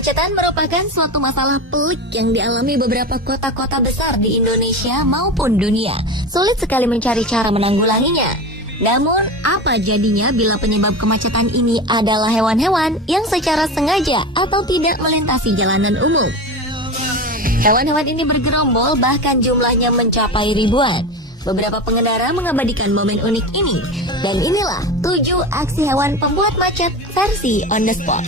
Kemacetan merupakan suatu masalah pelik yang dialami beberapa kota-kota besar di Indonesia maupun dunia. Sulit sekali mencari cara menanggulanginya. Namun, apa jadinya bila penyebab kemacetan ini adalah hewan-hewan yang secara sengaja atau tidak melintasi jalanan umum? Hewan-hewan ini bergerombol, bahkan jumlahnya mencapai ribuan. Beberapa pengendara mengabadikan momen unik ini. Dan inilah 7 aksi hewan pembuat macet versi on the spot.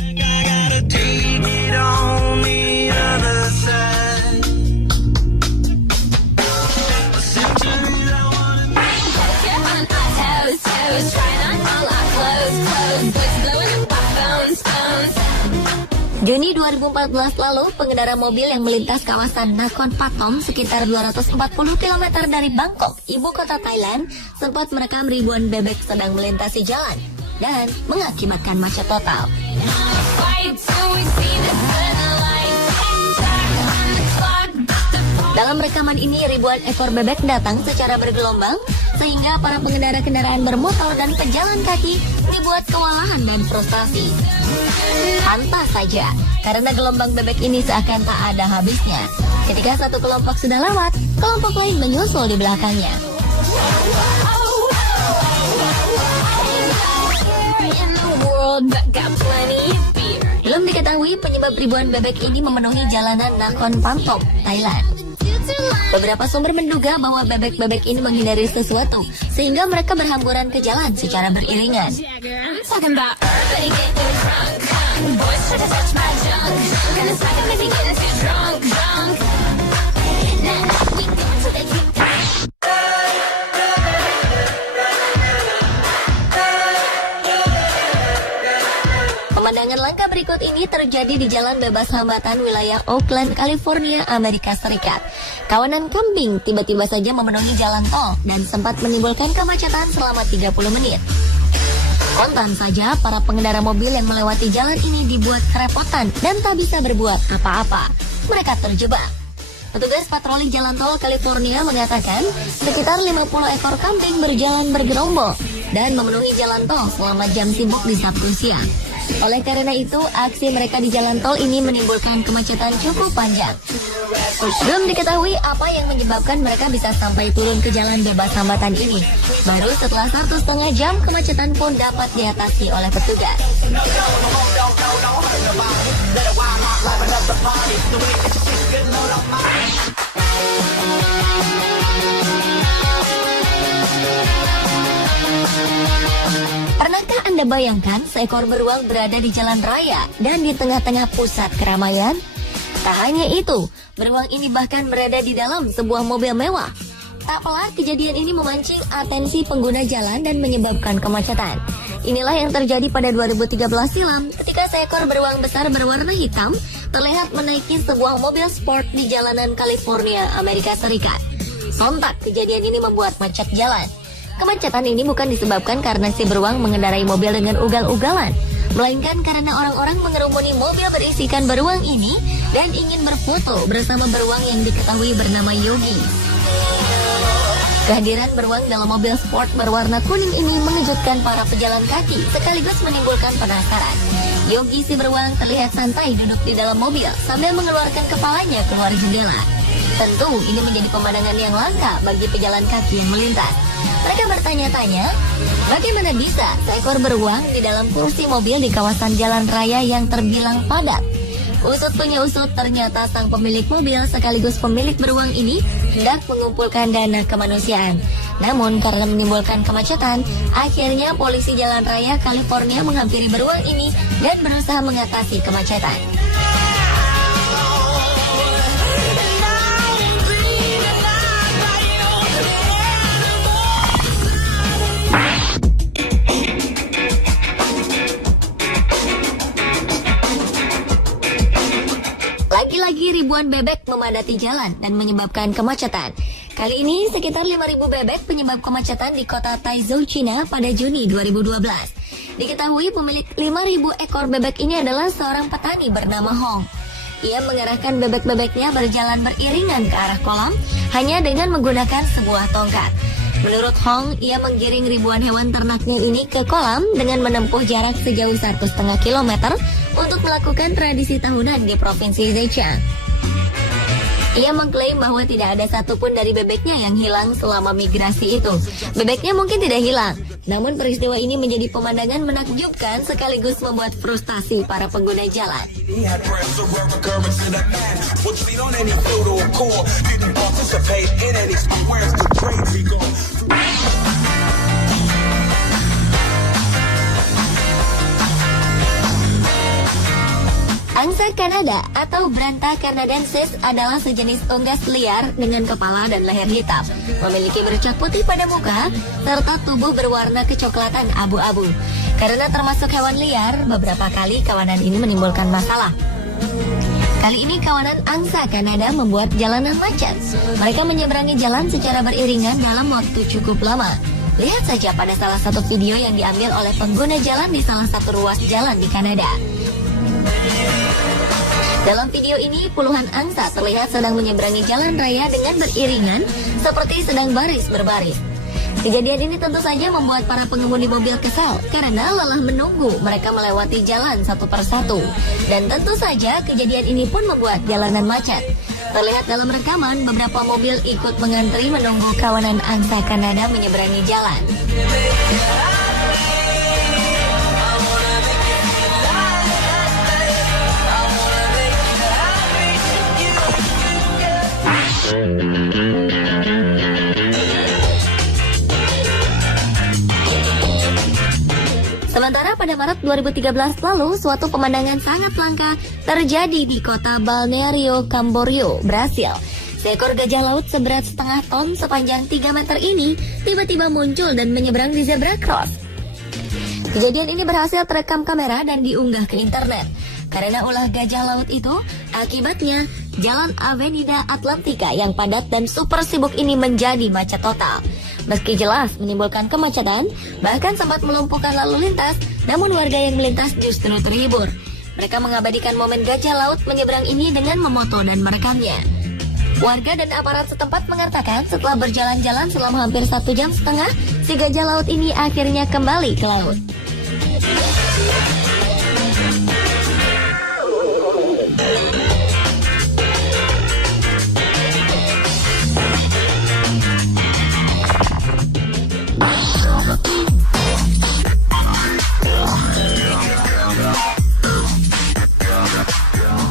Juni 2014 lalu, pengendara mobil yang melintas kawasan Nakhon Pathom sekitar 240 km dari Bangkok, ibu kota Thailand, sempat merekam ribuan bebek sedang melintasi jalan dan mengakibatkan macet total. Dalam rekaman ini, ribuan ekor bebek datang secara bergelombang, sehingga para pengendara kendaraan bermotor dan pejalan kaki dibuat kewalahan dan frustasi. Pantas saja, karena gelombang bebek ini seakan tak ada habisnya. Ketika satu kelompok sudah lewat, kelompok lain menyusul di belakangnya. Belum diketahui penyebab ribuan bebek ini memenuhi jalanan Nakhon Pathom, Thailand. Beberapa sumber menduga bahwa bebek-bebek ini menghindari sesuatu, sehingga mereka berhamburan ke jalan secara beriringan. Pemandangan langka berikut ini terjadi di Jalan Bebas Hambatan wilayah Oakland, California, Amerika Serikat. Kawanan kambing tiba-tiba saja memenuhi jalan tol dan sempat menimbulkan kemacetan selama 30 menit. Kontan saja, para pengendara mobil yang melewati jalan ini dibuat kerepotan dan tak bisa berbuat apa-apa. Mereka terjebak. Petugas patroli jalan tol California mengatakan sekitar 50 ekor kambing berjalan bergerombol dan memenuhi jalan tol selama jam sibuk di Sabtu siang. Oleh karena itu, aksi mereka di jalan tol ini menimbulkan kemacetan cukup panjang. Belum diketahui apa yang menyebabkan mereka bisa sampai turun ke jalan bebas hambatan ini. Baru setelah 1,5 jam, kemacetan pun dapat diatasi oleh petugas. Pernahkah Anda bayangkan seekor beruang berada di jalan raya dan di tengah-tengah pusat keramaian? Tak hanya itu, beruang ini bahkan berada di dalam sebuah mobil mewah. Tak pelat, kejadian ini memancing atensi pengguna jalan dan menyebabkan kemacetan. Inilah yang terjadi pada 2013 silam ketika seekor beruang besar berwarna hitam terlihat menaiki sebuah mobil sport di jalanan California, Amerika Serikat. Sontak, kejadian ini membuat macet jalan. Kemacetan ini bukan disebabkan karena si beruang mengendarai mobil dengan ugal-ugalan, melainkan karena orang-orang mengerumuni mobil berisikan beruang ini dan ingin berfoto bersama beruang yang diketahui bernama Yogi. Kehadiran beruang dalam mobil sport berwarna kuning ini mengejutkan para pejalan kaki sekaligus menimbulkan penasaran. Yogi si beruang terlihat santai duduk di dalam mobil sambil mengeluarkan kepalanya keluar jendela. Tentu ini menjadi pemandangan yang langka bagi pejalan kaki yang melintas. Mereka bertanya-tanya, bagaimana bisa seekor beruang di dalam kursi mobil di kawasan jalan raya yang terbilang padat? Usut punya usut, ternyata sang pemilik mobil sekaligus pemilik beruang ini hendak mengumpulkan dana kemanusiaan. Namun karena menimbulkan kemacetan, akhirnya polisi jalan raya California menghampiri beruang ini dan berusaha mengatasi kemacetan. Lagi-lagi ribuan bebek memadati jalan dan menyebabkan kemacetan. Kali ini sekitar 5.000 bebek penyebab kemacetan di kota Taizhou, China pada Juni 2012. Diketahui pemilik 5.000 ekor bebek ini adalah seorang petani bernama Hong. Ia mengarahkan bebek-bebeknya berjalan beriringan ke arah kolam hanya dengan menggunakan sebuah tongkat. Menurut Hong, ia menggiring ribuan hewan ternaknya ini ke kolam dengan menempuh jarak sejauh 1,5 kilometer untuk melakukan tradisi tahunan di Provinsi Zhejiang. Ia mengklaim bahwa tidak ada satupun dari bebeknya yang hilang selama migrasi itu. Bebeknya mungkin tidak hilang, namun peristiwa ini menjadi pemandangan menakjubkan sekaligus membuat frustasi para pengguna jalan. Angsa Kanada atau Branta canadensis adalah sejenis unggas liar dengan kepala dan leher hitam, memiliki bercak putih pada muka, serta tubuh berwarna kecoklatan abu-abu. Karena termasuk hewan liar, beberapa kali kawanan ini menimbulkan masalah. Kali ini kawanan angsa Kanada membuat jalanan macet. Mereka menyeberangi jalan secara beriringan dalam waktu cukup lama. Lihat saja pada salah satu video yang diambil oleh pengguna jalan di salah satu ruas jalan di Kanada. Dalam video ini, puluhan angsa terlihat sedang menyeberangi jalan raya dengan beriringan seperti sedang baris berbaris. Kejadian ini tentu saja membuat para pengemudi mobil kesal karena lelah menunggu mereka melewati jalan satu persatu. Dan tentu saja kejadian ini pun membuat jalanan macet. Terlihat dalam rekaman, beberapa mobil ikut mengantri menunggu kawanan angsa Kanada menyeberangi jalan. Sementara pada Maret 2013 lalu, suatu pemandangan sangat langka terjadi di kota Balneario Camboriú, Brasil. Seekor gajah laut seberat setengah ton sepanjang 3 meter ini tiba-tiba muncul dan menyeberang di zebra cross. Kejadian ini berhasil terekam kamera dan diunggah ke internet. Karena ulah gajah laut itu, akibatnya jalan Avenida Atlantica yang padat dan super sibuk ini menjadi macet total. Meski jelas menimbulkan kemacetan, bahkan sempat melumpuhkan lalu lintas, namun warga yang melintas justru terhibur. Mereka mengabadikan momen gajah laut menyeberang ini dengan memoto dan merekamnya. Warga dan aparat setempat mengatakan setelah berjalan-jalan selama hampir 1,5 jam, si gajah laut ini akhirnya kembali ke laut.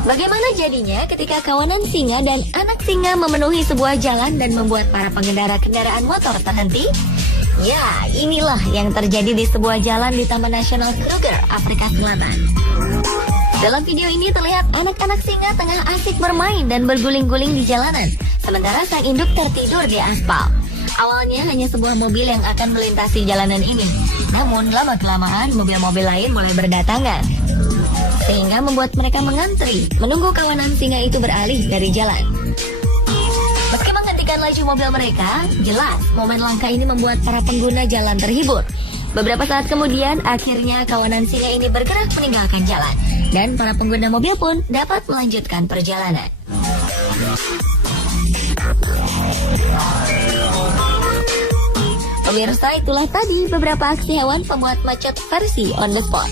Bagaimana jadinya ketika kawanan singa dan anak singa memenuhi sebuah jalan dan membuat para pengendara kendaraan motor terhenti? Ya, inilah yang terjadi di sebuah jalan di Taman Nasional Kruger, Afrika Selatan. Dalam video ini terlihat anak-anak singa tengah asik bermain dan berguling-guling di jalanan, sementara sang induk tertidur di aspal. Awalnya hanya sebuah mobil yang akan melintasi jalanan ini, namun lama-kelamaan mobil-mobil lain mulai berdatangan, sehingga membuat mereka mengantri menunggu kawanan singa itu beralih dari jalan. Meski menghentikan laju mobil mereka, jelas momen langka ini membuat para pengguna jalan terhibur. Beberapa saat kemudian, akhirnya kawanan singa ini bergerak meninggalkan jalan, dan para pengguna mobil pun dapat melanjutkan perjalanan. Pemirsa, itulah tadi beberapa aksi hewan pemuat macet versi on the spot.